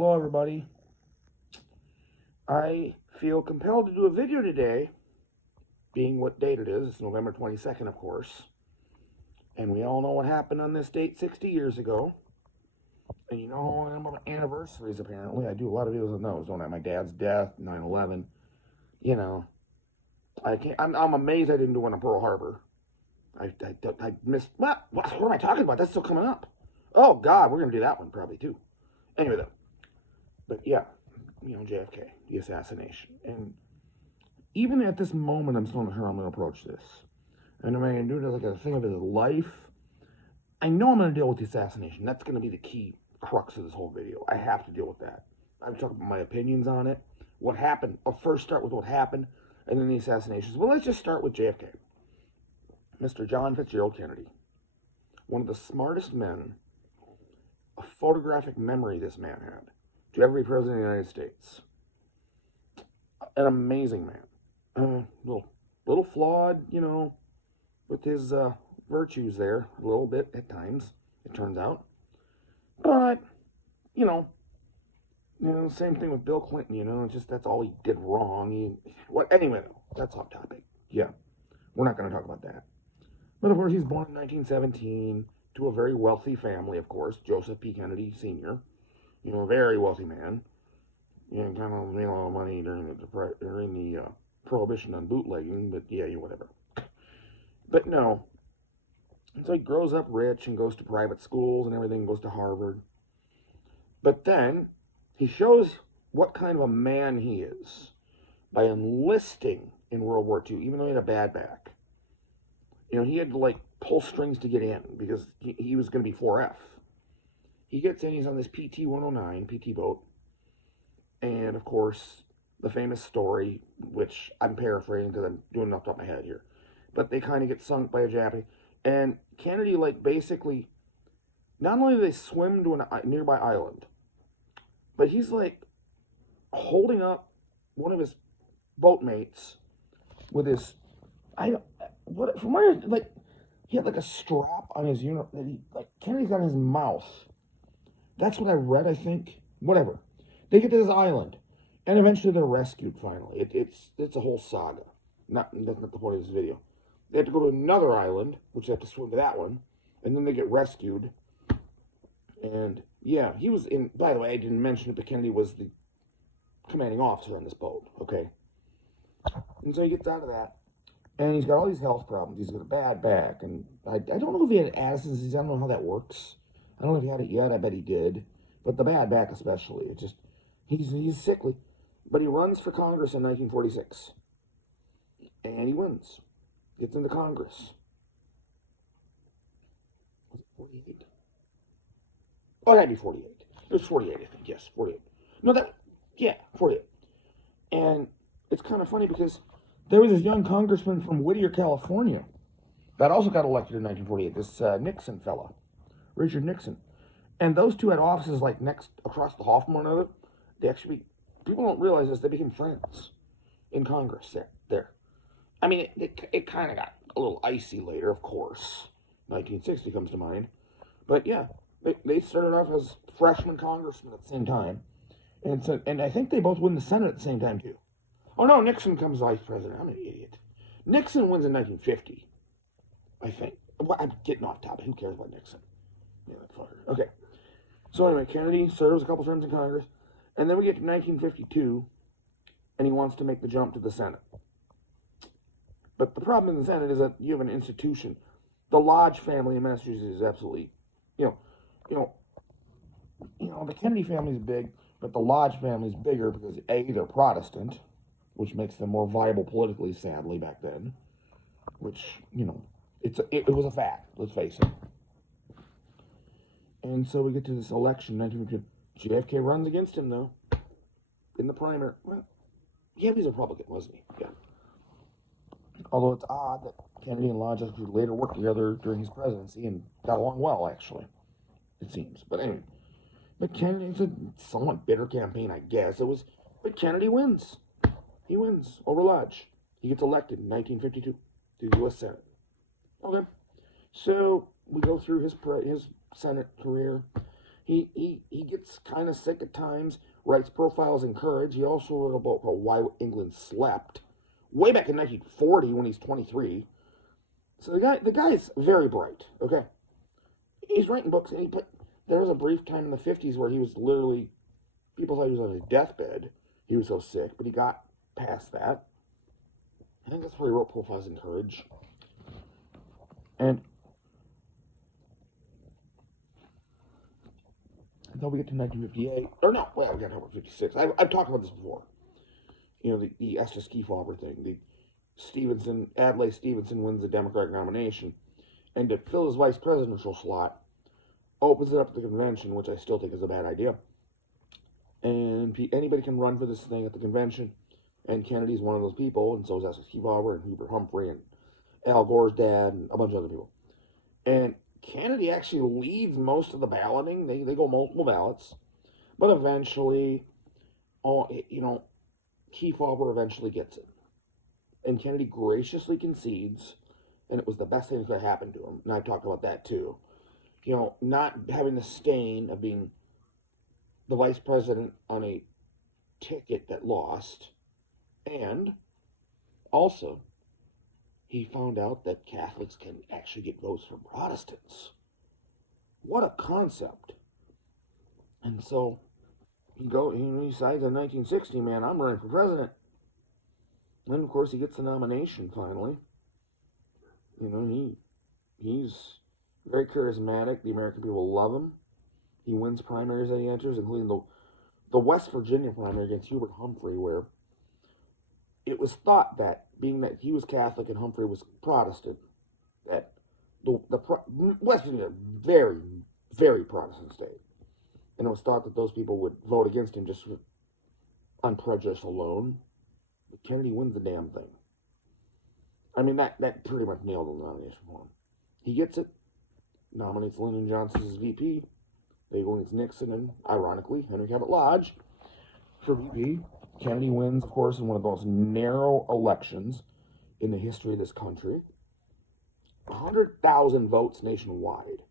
Hello, everybody. I feel compelled to do a video today, being what date it is. It's November 22nd, of course. And we all know what happened on this date 60 years ago. And you know, anniversaries, apparently. I do a lot of videos on those, don't I? My dad's death, 9/11. You know, I'm amazed I didn't do one on Pearl Harbor. I missed, what am I talking about? That's still coming up. Oh, God, we're going to do that one probably, too. Anyway, though. But, yeah, JFK, the assassination. And even at this moment, I'm still not sure how I'm going to approach this. And am I going to do it as like a thing of his life? I know I'm going to deal with the assassination. That's going to be the key crux of this whole video. I have to deal with that. I'm talking about my opinions on it. What happened? I'll first start with what happened, and then the assassinations. Well, let's just start with JFK. Mr. John Fitzgerald Kennedy. One of the smartest men, a photographic memory this man had, to ever be president of the United States. An amazing man. Little flawed, with his virtues there, a little bit at times, it turns out. But, same thing with Bill Clinton, it's just that's all he did wrong. Anyway, that's off topic. Yeah, we're not going to talk about that. But of course, he's born in 1917 to a very wealthy family, of course, Joseph P. Kennedy Sr., a very wealthy man. Kind of made a lot of money during the prohibition on bootlegging, but yeah, whatever. But no. So he grows up rich and goes to private schools and everything, goes to Harvard. But then he shows what kind of a man he is by enlisting in World War II, even though he had a bad back. He had to pull strings to get in because he was going to be 4F. He gets in, he's on this PT-109, PT boat. And of course, the famous story, which I'm paraphrasing because I'm doing it off the top of my head here. But they kind of get sunk by a Japanese. And Kennedy, basically, not only do they swim to a nearby island, but he's holding up one of his boatmates with his, from where, he had a strap on his unit that he, Kennedy's got in his mouth. That's what I read, I think. Whatever. They get to this island, and eventually they're rescued. Finally, it's a whole saga. That's not the point of this video. They have to go to another island, which they have to swim to that one, and then they get rescued. And yeah, he was in. By the way, I didn't mention it, but Kennedy was the commanding officer on this boat. Okay, and so he gets out of that, and he's got all these health problems. He's got a bad back, and I don't know if he had Addison's disease. I don't know how that works. I don't know if he had it yet. I bet he did, but the bad back especially. It just he's sickly, but he runs for Congress in 1946, and he wins. Gets into Congress. Was it 48? Oh, it had to be 48. It was 48, I think. Yes, 48. No, 48. And it's kind of funny because there was this young congressman from Whittier, California, that also got elected in 1948. This Nixon fella, Richard Nixon. And those two had offices next across the hall from one another. They actually, people don't realize this, they became friends in Congress there. I mean, it kind of got a little icy later, of course. 1960 comes to mind. But yeah, they started off as freshman congressmen at the same time. And I think they both win the Senate at the same time, too. Oh, no, Nixon comes vice president. I'm an idiot. Nixon wins in 1950, I think. Well, I'm getting off topic. Who cares about Nixon? Yeah, that fucker. Okay. So anyway, Kennedy serves a couple terms in Congress. And then we get to 1952, and he wants to make the jump to the Senate. But the problem in the Senate is that you have an institution. The Lodge family in Massachusetts is absolutely, the Kennedy family is big, but the Lodge family is bigger because A, they're Protestant, which makes them more viable politically, sadly, back then. Which, it was a fact, let's face it. And so we get to this election, 1952. JFK runs against him, though, in the primary. Well, yeah, he's a Republican, wasn't he? Yeah. Although it's odd that Kennedy and Lodge actually later worked together during his presidency and got along well, actually, it seems. But anyway, it's a somewhat bitter campaign, I guess. But Kennedy wins. He wins over Lodge. He gets elected in 1952 to the U.S. Senate. Okay, so we go through his Senate career. he gets kind of sick at times, writes profiles in Courage. He also wrote about why England slept way back in 1940 when he's 23. So the guy's very bright, okay? He's writing books, but there was a brief time in the 50s where he was literally, people thought he was on his deathbed. He was so sick, but he got past that. I think that's where he wrote Profiles in Courage. And until we get to 1958, or no, well, we got to talk about 56. I've talked about this before. You know, the Estes Kefauver thing. Adlai Stevenson wins the Democratic nomination, and to fill his vice presidential slot, opens it up to the convention, which I still think is a bad idea. And anybody can run for this thing at the convention, and Kennedy's one of those people, and so is Estes Kefauver and Hubert Humphrey and Al Gore's dad and a bunch of other people. And Kennedy actually leads most of the balloting. They go multiple ballots, but eventually, Kefauver eventually gets it. And Kennedy graciously concedes, and it was the best thing that could happen to him. And I've talked about that too. Not having the stain of being the vice president on a ticket that lost, and also he found out that Catholics can actually get votes from Protestants. What a concept. And so he decides in 1960, man, I'm running for president. And of course he gets the nomination finally. He's very charismatic. The American people love him. He wins primaries that he enters, including the West Virginia primary against Hubert Humphrey, where it was thought that, being that he was Catholic and Humphrey was Protestant, that West Virginia, very, very Protestant state, and it was thought that those people would vote against him just on prejudice alone. But Kennedy wins the damn thing. I mean, that pretty much nailed the nomination for him. He gets it, nominates Lyndon Johnson as VP. They go against Nixon and, ironically, Henry Cabot Lodge for VP. Kennedy wins, of course, in one of the most narrow elections in the history of this country. 100,000 votes nationwide.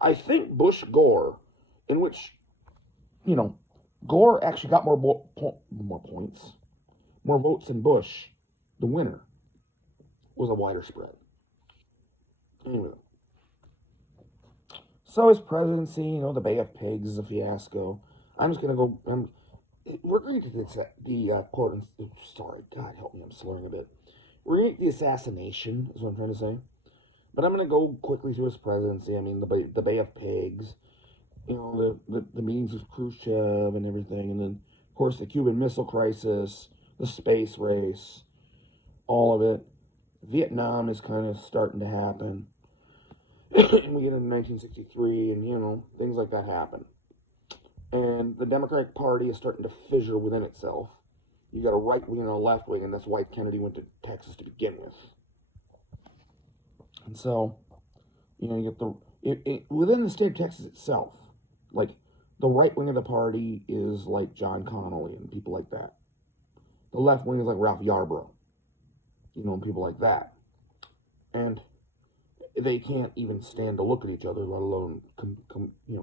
I think Bush-Gore, in which, Gore actually got more points, more votes than Bush, the winner, was a wider spread. Anyway. So his presidency, the Bay of Pigs is a fiasco. I'm just going to go, we're going to get the quote, sorry, God help me, I'm slurring a bit. We're going to get the assassination, is what I'm trying to say. But I'm going to go quickly through his presidency. I mean, the Bay of Pigs, the meetings with Khrushchev and everything. And then, of course, the Cuban Missile Crisis, the space race, all of it. Vietnam is kind of starting to happen. And we get into 1963, and, things like that happen. And the Democratic Party is starting to fissure within itself. You got a right wing and a left wing, and that's why Kennedy went to Texas to begin with. And so, you get within the state of Texas itself, like, the right wing of the party is like John Connally and people like that. The left wing is like Ralph Yarbrough, and people like that. And they can't even stand to look at each other, let alone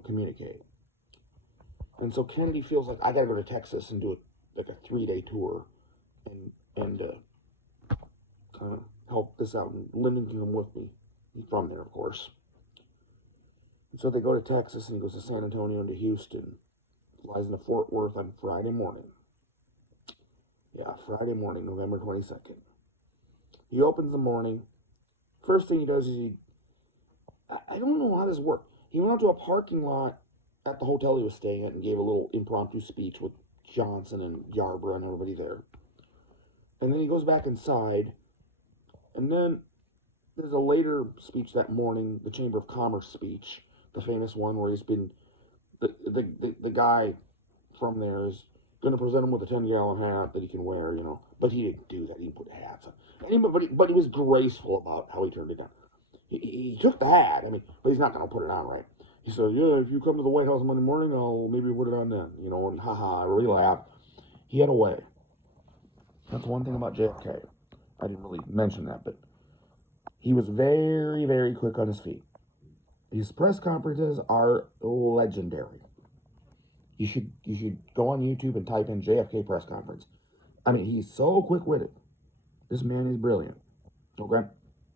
communicate. And so Kennedy feels like, I gotta go to Texas and do a 3-day tour and kind of help this out. And Lyndon can come with me. He's from there, of course. And so they go to Texas, and he goes to San Antonio and to Houston. Flies into Fort Worth on Friday morning. Yeah, Friday morning, November 22nd. He opens the morning. First thing he does is I don't know how this worked. He went out to a parking lot at the hotel he was staying at and gave a little impromptu speech with Johnson and Yarbrough and everybody there. And then he goes back inside. And then there's a later speech that morning, the Chamber of Commerce speech, the famous one where he's been, the guy from there is going to present him with a 10-gallon hat that he can wear, But he didn't do that. He didn't put hats on. But he was graceful about how he turned it down. He took the hat, but he's not going to put it on, right? He said, yeah, if you come to the White House Monday morning, I'll maybe put it on then, and haha, I really laughed. He had a way. That's one thing about JFK. I didn't really mention that, but he was very, very quick on his feet. His press conferences are legendary. You should go on YouTube and type in JFK press conference. I mean, he's so quick-witted. This man is brilliant. Okay?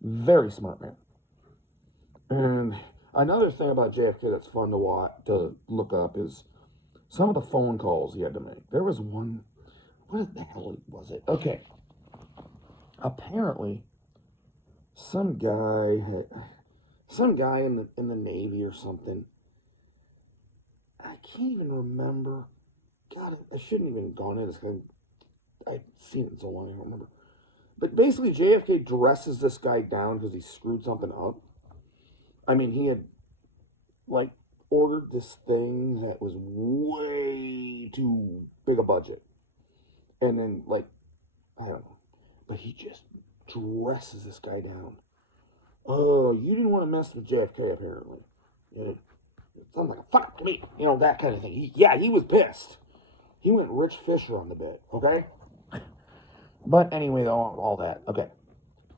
Very smart man. And another thing about JFK that's fun to watch, to look up, is some of the phone calls he had to make. There was one. What the hell was it? Okay. Apparently, some guy in the Navy or something. I can't even remember. God, I shouldn't even gone in this. I've seen it so long, I don't remember. But basically, JFK dresses this guy down because he screwed something up. I mean, he had like ordered this thing that was way too big a budget, and then like I don't know, but he just dresses this guy down. Oh, you didn't want to mess with JFK apparently. Yeah. It sounds like a fuck to me, that kind of thing. He was pissed. He went Rich Fisher on the bit, okay? But anyway, all that. Okay.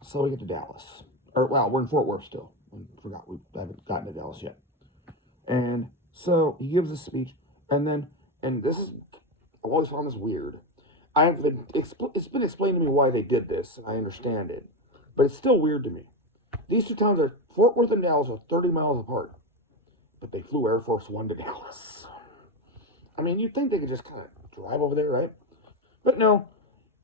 So we get to Dallas. Well, we're in Fort Worth still. I forgot we haven't gotten to Dallas yet. And so he gives a speech, and this is, I've always found this weird. It's been explained to me why they did this, and I understand it. But it's still weird to me. These two towns Fort Worth and Dallas are 30 miles apart. But they flew Air Force One to Dallas. I mean, you'd think they could just kind of drive over there, right? But no.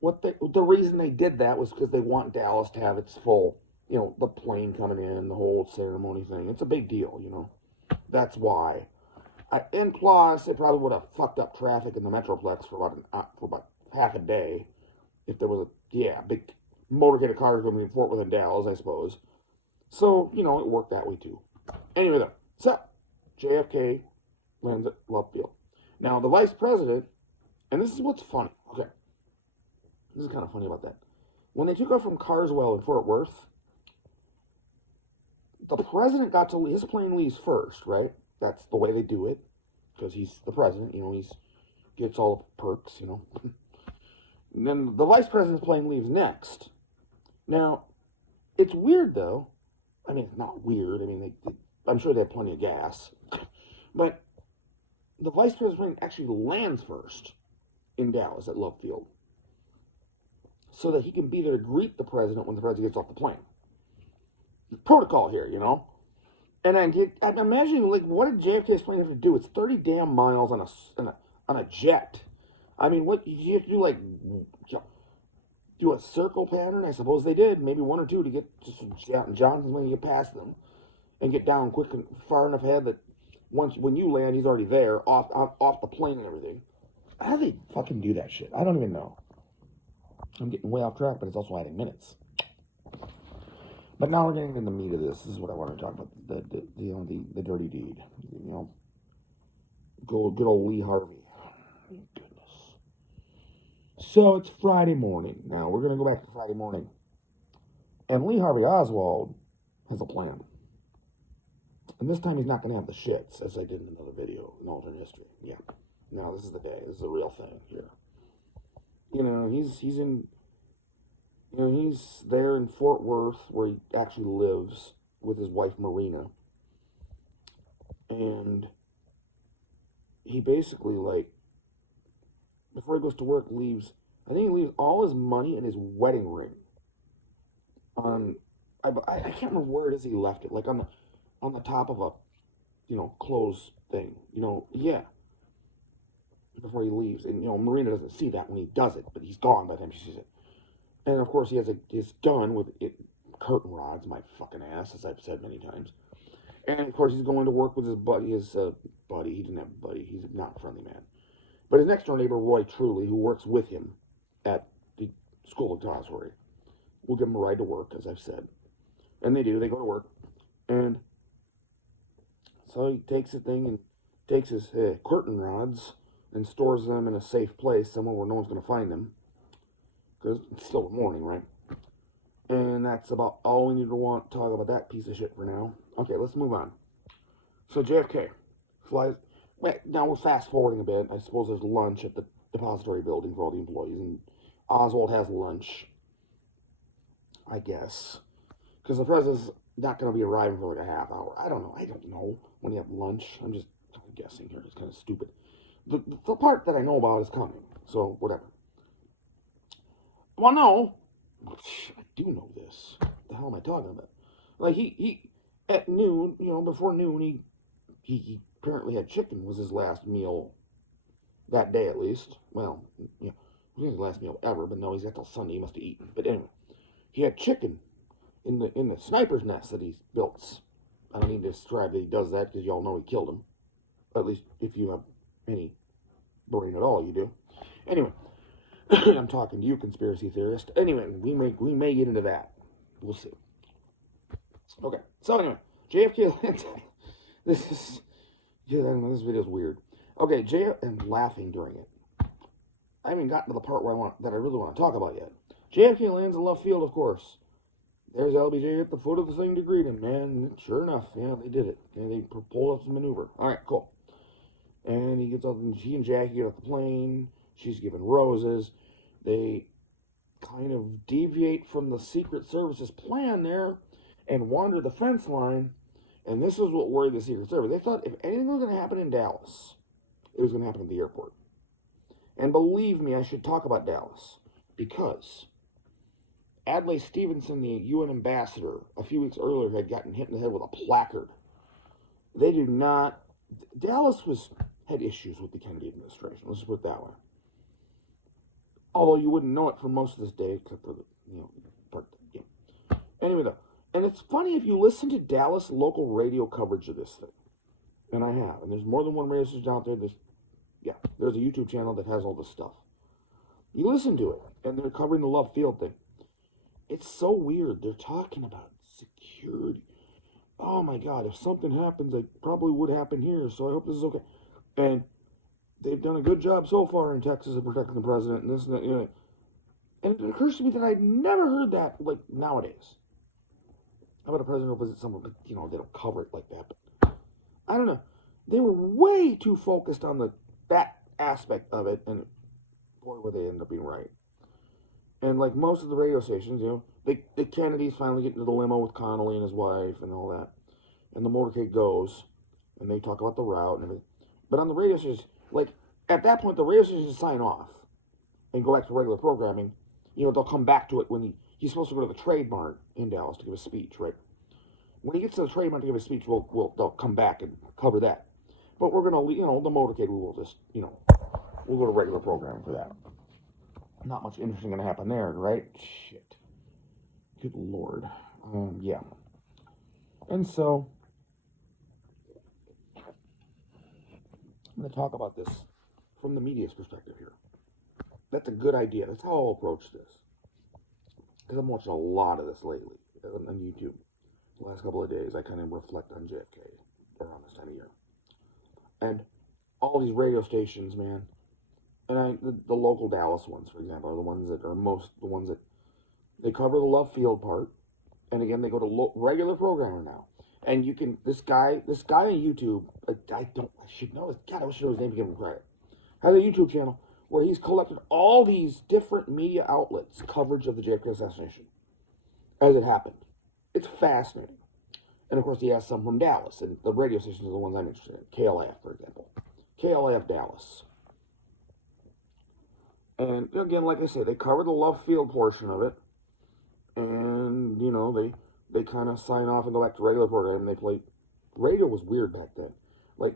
The reason they did that was because they want Dallas to have its full, the plane coming in, the whole ceremony thing. It's a big deal, That's why. And plus, it probably would have fucked up traffic in the Metroplex for about half a day if there was big motorcade cars going between Fort Worth and Dallas, I suppose. So, it worked that way too. Anyway, though, so JFK lands at Love Field. Now, the vice president, and this is what's funny. Okay. This is kind of funny about that. When they took off from Carswell in Fort Worth, the president his plane leaves first, right? That's the way they do it, because he's the president, he gets all the perks, And then the vice president's plane leaves next. Now, it's weird, though. I mean, it's not weird. I mean, I'm sure they have plenty of gas. But the vice president's plane actually lands first in Dallas at Love Field, so that he can be there to greet the president when the president gets off the plane. Protocol here, And I'm imagining, like, what did JFK's plane have to do? It's 30 damn miles on a jet. I mean, what you have to do, like, do a circle pattern? I suppose they did, maybe one or two to get to Johnson's when you get past them, and get down quick and far enough ahead that when you land, he's already there, off the plane and everything. How do they fucking do that shit? I don't even know. I'm getting way off track, but it's also adding minutes. But now we're getting into the meat of this. This is what I want to talk about: the dirty deed. Good old Lee Harvey. Goodness. So it's Friday morning. Now we're gonna go back to Friday morning, and Lee Harvey Oswald has a plan. And this time he's not gonna have the shits, as I did in another video in alternate history. Yeah. Now this is the day. This is the real thing here. He's there in Fort Worth where he actually lives with his wife Marina. And he basically, like, before he goes to work, I think he leaves all his money and his wedding ring on, I can't remember where it is he left it, like on the top of a, clothes thing, yeah. Before he leaves, and Marina doesn't see that when he does it, but he's gone by the time she sees it. And of course, he has his gun with curtain rods, my fucking ass, as I've said many times. And of course, he's going to work with his buddy. He didn't have a buddy. He's not a friendly man. But his next door neighbor, Roy Truly, who works with him at the School of Depository, will give him a ride to work, as I've said. And they do. They go to work, and so he takes his curtain rods and stores them in a safe place, somewhere where no one's going to find them, because it's still the morning, right? And that's about all we need to talk about that piece of shit for now. Okay, let's move on. So JFK flies. Now we're fast forwarding a bit. I suppose there's lunch at the depository building for all the employees, and Oswald has lunch, I guess, because the president's not going to be arriving for like a half hour. I don't know when you have lunch. I'm just guessing here. It's kind of stupid. the part that I know about is coming. So, whatever. Well, no. I do know this. What the hell am I talking about? Like, he at noon, before noon, he apparently had chicken was his last meal that day at least. Well, it was his last meal ever, but no, he's got till Sunday. He must have eaten. But anyway, he had chicken in the sniper's nest that he built. I don't need to describe that he does that because y'all know he killed him. At least if you have any brain at all, you do. Anyway, I'm talking to you, conspiracy theorist. Anyway, we may get into that. We'll see. Okay, so anyway, JFK. This video's weird. Okay, and laughing during it. I haven't gotten to the part that I really want to talk about yet. JFK lands in left field, of course. There's LBJ at the foot of the thing to greet him, man. Sure enough, yeah, they did it. And they pulled off the maneuver. All right, cool. And he gets up, and she and Jackie get off the plane. She's given roses. They kind of deviate from the Secret Service's plan there and wander the fence line. And this is what worried the Secret Service. They thought if anything was going to happen in Dallas, it was going to happen at the airport. And believe me, I should talk about Dallas because Adlai Stevenson, the UN ambassador, a few weeks earlier had gotten hit in the head with a placard. They do not. Dallas had issues with the Kennedy administration. Let's just put it that way. Although you wouldn't know it for most of this day, except for the part. Yeah. Anyway, though, and it's funny if you listen to Dallas local radio coverage of this thing, and I have, and there's more than one radio station out there. There's a YouTube channel that has all this stuff. You listen to it, and they're covering the Love Field thing. It's so weird. They're talking about security. Oh my God, if something happens, it probably would happen here, so I hope this is okay. And they've done a good job so far in Texas of protecting the president and this and that. And it occurs to me that I'd never heard that, like, nowadays. How about a president will visit someone, but, they don't cover it like that. But I don't know. They were way too focused on that aspect of it, and boy, were they end up being right. And like most of the radio stations, the Kennedys finally get into the limo with Connolly and his wife and all that. And the motorcade goes, and they talk about the route and everything. But on the radio stations, like, at that point, the radio stations sign off and go back to regular programming. They'll come back to it when he's supposed to go to the Trade Mart in Dallas to give a speech, right? When he gets to the Trade Mart to give a speech, they'll come back and cover that. But we're going to, the motorcade, we will just, we'll go to regular programming for that. Not much interesting going to happen there, right? Shit. Good Lord. Yeah. And so, I'm going to talk about this from the media's perspective here. That's a good idea. That's how I'll approach this. Because I'm watching a lot of this lately on YouTube. The last couple of days, I kind of reflect on JFK around this time of year. And all these radio stations, man, and the local Dallas ones, for example, are the ones that they cover the Love Field part, and again, they go to regular programming now. And you can, this guy on YouTube, I should know his name to give him credit, has a YouTube channel where he's collected all these different media outlets' coverage of the JFK assassination as it happened. It's fascinating. And of course, he has some from Dallas, and the radio stations are the ones I'm interested in. KLAF, for example. KLAF Dallas. And again, like I said, they cover the Love Field portion of it. And, they kind of sign off and go back to regular programming. They play, radio was weird back then. Like,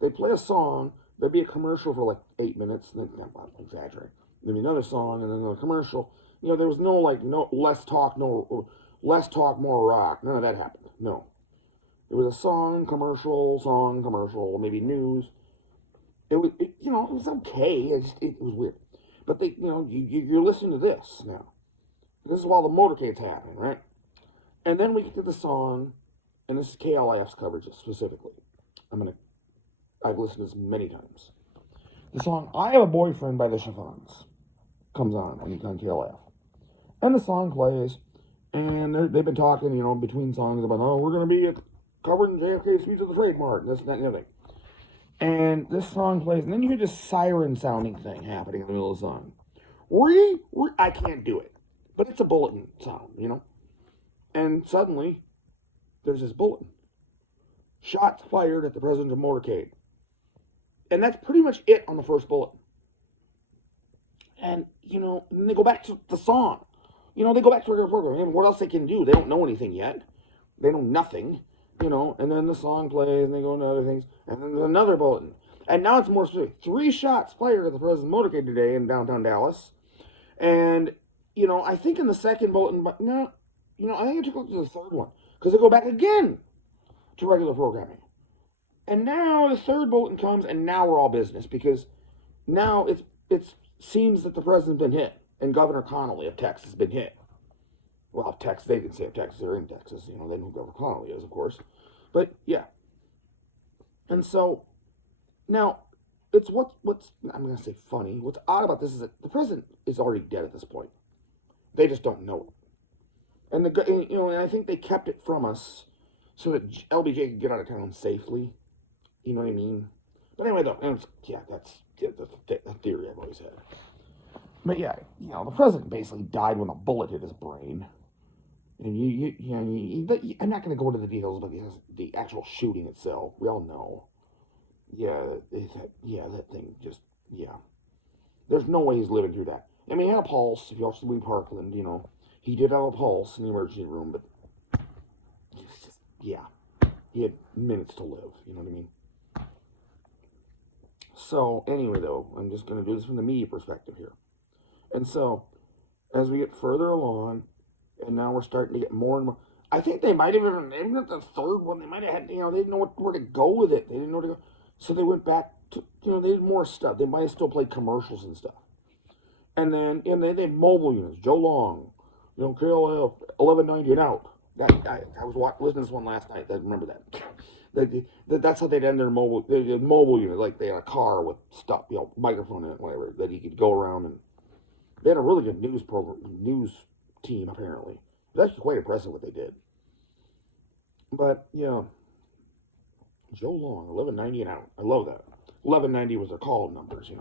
they play a song, there'd be a commercial for like 8 minutes, and then, I'm exaggerating. There'd be another song, and then another commercial. There was no less talk, more rock. None of that happened. No. It was a song, commercial, maybe news. It was okay. It was weird. But you're listening to this now. This is while the motorcade's happening, right? And then we get to the song, and this is KLIF's coverage specifically. I've listened to this many times. The song "I Have a Boyfriend" by the Chiffons comes on KLIF. And the song plays, and they've been talking, between songs about, we're going to be covering JFK's speech at the Trade Mart, this, that, and the other thing. And this song plays, and then you hear this siren sounding thing happening in the middle of the song. I can't do it, but it's a bulletin sound, And suddenly, there's this bulletin. Shots fired at the presidential motorcade. And that's pretty much it on the first bulletin. And, and they go back to the song. They go back to their program. And what else they can do? They don't know anything yet. They know nothing, and then the song plays and they go into other things. And then there's another bulletin. And now it's more specific. 3 shots fired at the president's motorcade today in downtown Dallas. And, I think in the second bulletin, but no, I think it took up to the third one. Because they go back again to regular programming. And now the third bulletin comes, and now we're all business. Because now it seems that the president's been hit. And Governor Connolly of Texas has been hit. Well, Texas, they didn't say Texas, they're in Texas. They know who Governor Connolly is, of course. But, yeah. And so, now, it's what's I'm going to say funny. What's odd about this is that the president is already dead at this point. They just don't know it. And I think they kept it from us so that LBJ could get out of town safely. You know what I mean? But anyway, though, that's the theory I've always had. But yeah, the president basically died when a bullet hit his brain. And I'm not going to go into the details about the actual shooting itself. We all know. That thing just, There's no way he's living through that. I mean, he had a pulse. If you watch the movie Parkland, he did have a pulse in the emergency room, but it's just, he had minutes to live. You know what I mean? So, anyway, though, I'm just going to do this from the media perspective here. And so, as we get further along, and now we're starting to get more and more, I think they might have even at the third one, they might have had, they didn't know where to go with it. They didn't know where to go. So they went back to, they did more stuff. They might have still played commercials and stuff. And then, they had mobile units. Joe Long, KLF 1190 and out. I was listening to this one last night. I remember that. That's how they'd end their mobile unit. Like they had a car with stuff, microphone in it, whatever, that he could go around and. They had a really good news team, apparently. It was actually quite impressive what they did. But, Joe Long, 1190 and out. I love that. 1190 was their call numbers, I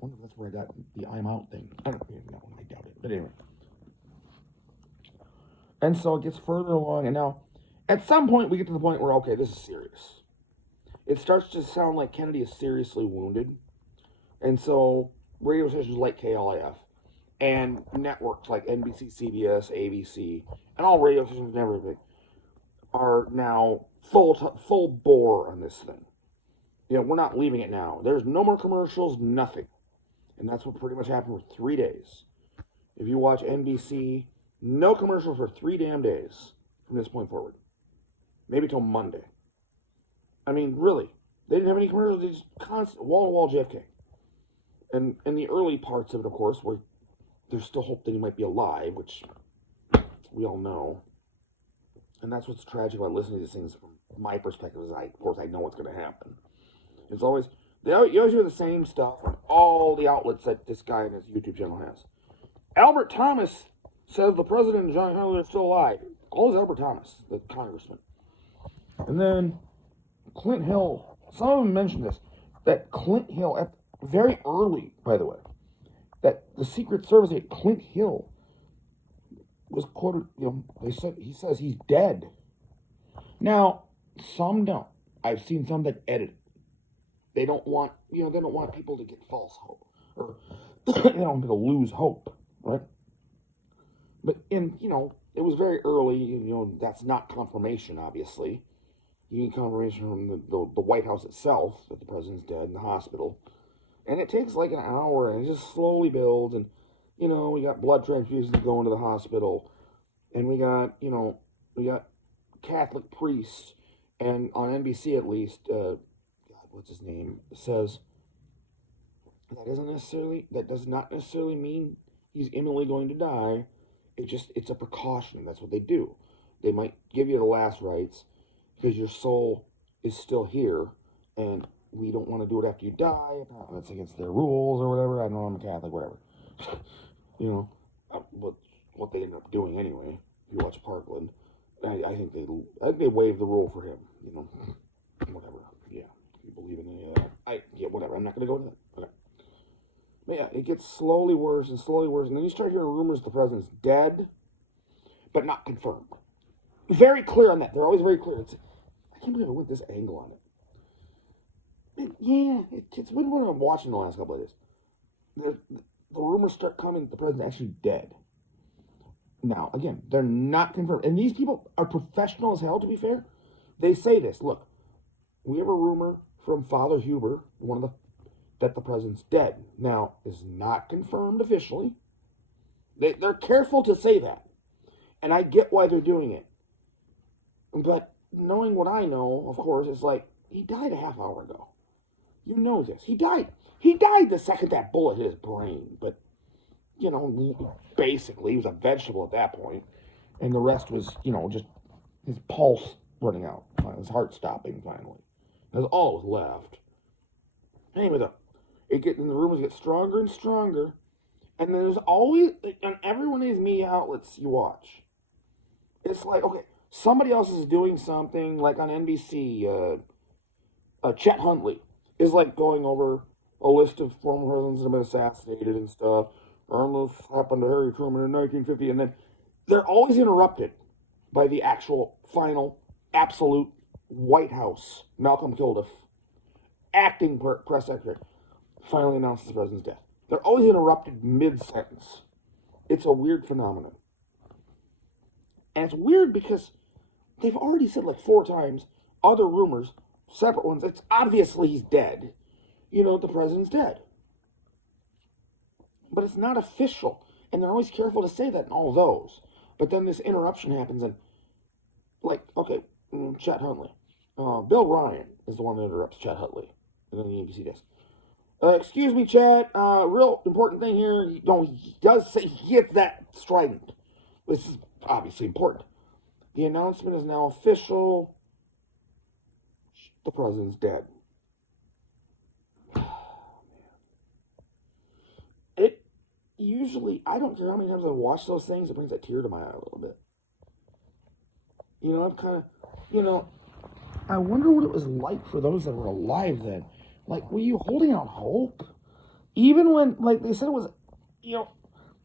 wonder if that's where I got the I'm out thing. I don't know. I doubt it. But anyway. And so it gets further along, and now, at some point, we get to the point where, okay, this is serious. It starts to sound like Kennedy is seriously wounded. And so radio stations like KLIF and networks like NBC, CBS, ABC, and all radio stations and everything are now full bore on this thing. We're not leaving it now. There's no more commercials, nothing. And that's what pretty much happened for 3 days. If you watch NBC, no commercials for 3 damn days from this point forward. Maybe till Monday. I mean, really. They didn't have any commercials. They just constant wall-to-wall JFK. And in the early parts of it, of course, where there's still hope that he might be alive, which we all know. And that's what's tragic about listening to these things from my perspective, is of course, I know what's going to happen. It's always, you always hear the same stuff from all the outlets that this guy in his YouTube channel has. Albert Thomas says the president and John Kennedy are still alive. Calls Albert Thomas, the congressman. And then Clint Hill, some of them mentioned this, that Clint Hill, very early, by the way, that the Secret Service at Clint Hill was quoted, he says he's dead. Now, some don't. I've seen some that edit it. They don't want, they don't want people to get false hope, or they don't want people to lose hope, right? But it was very early, that's not confirmation, obviously. You need confirmation from the White House itself that the president's dead in the hospital. And it takes like an hour, and it just slowly builds. And, we got blood transfusions going to the hospital. And we got Catholic priests. And on NBC, at least, what's his name, says that does not necessarily mean he's imminently going to die. It's a precaution. That's what they do. They might give you the last rites because your soul is still here, and we don't want to do it after you die. That's against their rules or whatever. I know I'm a Catholic, whatever. What they end up doing anyway. If you watch Parkland, I think they waived the rule for him. Whatever. Yeah, you believe in any of that? Whatever. I'm not going to go into that. Okay. But yeah, it gets slowly worse, and then you start hearing rumors the president's dead, but not confirmed. Very clear on that. They're always very clear. I can't believe I went this angle on it. It's been what I'm watching the last couple of days. The rumors start coming. The president's actually dead. Now, again, they're not confirmed. And these people are professional as hell, to be fair. They say this. Look, we have a rumor from Father Huber, that the president's dead. Now, is not confirmed officially. They're careful to say that. And I get why they're doing it. But knowing what I know, of course, it's like, he died a half hour ago. You know this. He died. He died the second that bullet hit his brain. But, basically, he was a vegetable at that point. And the rest was, just his pulse running out. His heart stopping finally. That's all that was left. Anyway, the rumors get stronger and stronger. And there's always, on every one of these media outlets you watch, it's like, okay, somebody else is doing something, like on NBC, Chet Huntley is like going over a list of former presidents that have been assassinated and stuff. This happened to Harry Truman in 1950, and then they're always interrupted by the actual final, absolute White House, Malcolm Kilduff, acting press secretary, finally announces the president's death. They're always interrupted mid-sentence. It's a weird phenomenon. And it's weird because they've already said like 4 times, other rumors, separate ones, it's obviously he's dead. The president's dead. But it's not official. And they're always careful to say that in all of those. But then this interruption happens and, Chet Huntley. Bill Ryan is the one that interrupts Chet Huntley. And then the ABC desk. Excuse me, Chet. Real important thing here. He does say he gets that strident. This is obviously important. The announcement is now official. The president's dead. It usually, I don't care how many times I watch those things, it brings a tear to my eye a little bit. I'm kind of, I wonder what it was like for those that were alive then. Like, were you holding out hope? Even when, like they said it was,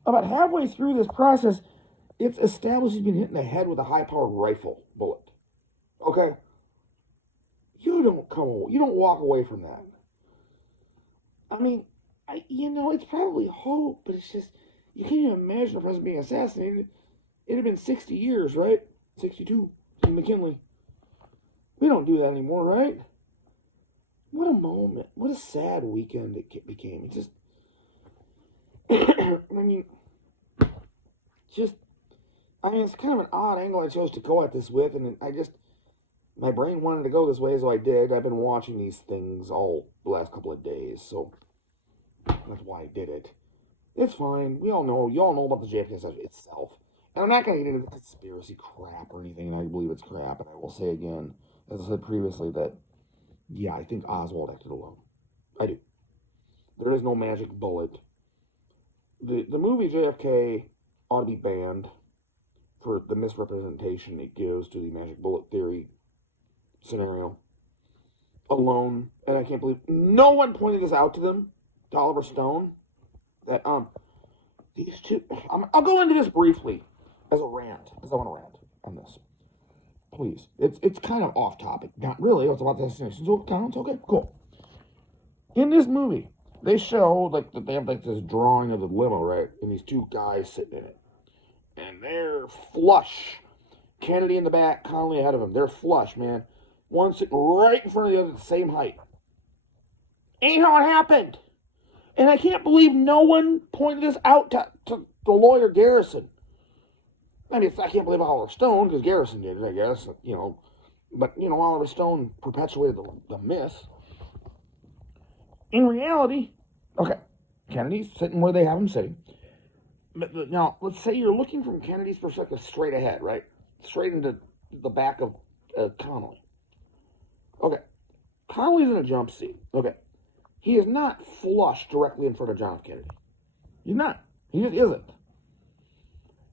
about halfway through this process, it's established he's been hit in the head with a high-powered rifle bullet. Okay? You don't walk away from that. I mean, it's probably hope, but it's just, you can't even imagine a president being assassinated. It'd have been 60 years, right? 62 in McKinley. We don't do that anymore, right? What a moment. What a sad weekend it became. It just, it's kind of an odd angle I chose to go at this with, and my brain wanted to go this way, so I did. I've been watching these things all the last couple of days, so that's why I did it. It's fine. You all know about the JFK assassination itself. And I'm not going to get into the conspiracy crap or anything, and I believe it's crap, and I will say again, as I said previously, that, yeah, I think Oswald acted alone. I do. There is no magic bullet. The movie JFK ought to be banned for the misrepresentation it gives to the magic bullet theory scenario alone. And I can't believe no one pointed this out to them, to Oliver Stone, that these two, I'll go into this briefly as a rant, because I want to rant on this. Please. It's kind of off topic. Not really. It's about the assassination. So it counts. Okay, cool. In this movie, they show that they have this drawing of the limo, right? And these 2 guys sitting in it. And they're flush. Kennedy in the back, Connolly ahead of him. They're flush, man. One sitting right in front of the other at the same height. Ain't how it happened. And I can't believe no one pointed this out to the lawyer Garrison. I can't believe Oliver Stone, because Garrison did it, I guess, But, Oliver Stone perpetuated the myth. In reality, okay, Kennedy's sitting where they have him sitting. But now, let's say you're looking from Kennedy's perspective straight ahead, right? Straight into the back of Connolly. Okay, Connolly's in a jump seat. Okay, he is not flush directly in front of John F. Kennedy. He's not. He just isn't.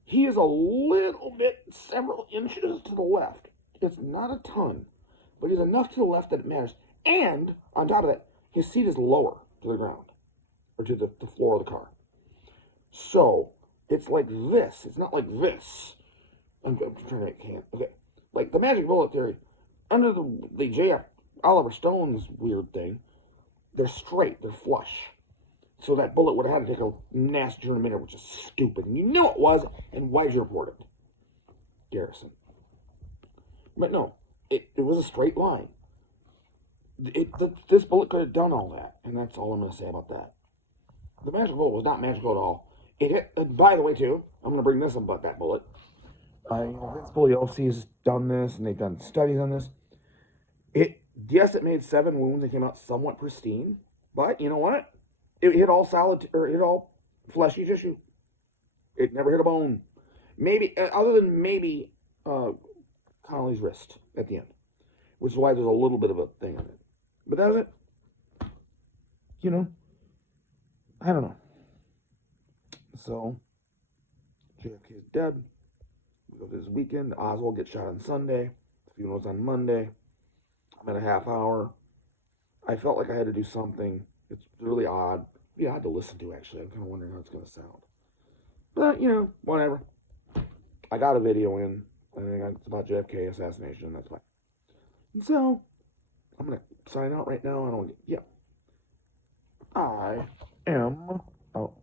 He is a little bit, several inches to the left. It's not a ton, but he's enough to the left that it matters. And, on top of that, his seat is lower to the ground, or to the floor of the car. So, it's like this. It's not like this. I'm trying to make hand. Okay. like the magic bullet theory, under the J.F. Oliver Stone's weird thing, they're straight, they're flush. So that bullet would have had to take a nasty turn a minute, which is stupid. And you knew it was, and why'd you report it? Garrison. But no, it was a straight line. This bullet could have done all that, and that's all I'm going to say about that. The magic bullet was not magical at all. It hit, by the way, too, I'm going to bring this up about that bullet. Vince Bugliosi's done this, and they've done studies on this. Yes, it made 7 wounds and came out somewhat pristine, but you know what? It hit all solid, or it hit all fleshy tissue. It never hit a bone. Maybe, other than maybe Connolly's wrist at the end, which is why there's a little bit of a thing on it. But that was it. You know, I don't know. So, JFK is dead. We go this weekend. Oswald gets shot on Sunday. The funeral's on Monday. I'm at a half hour. I felt like I had to do something. It's really odd. Yeah, odd to listen to, actually. I'm kind of wondering how it's going to sound. But, you know, whatever. I got a video in. I think it's about JFK assassination. That's fine. And so, I'm going to sign out right now. I am out.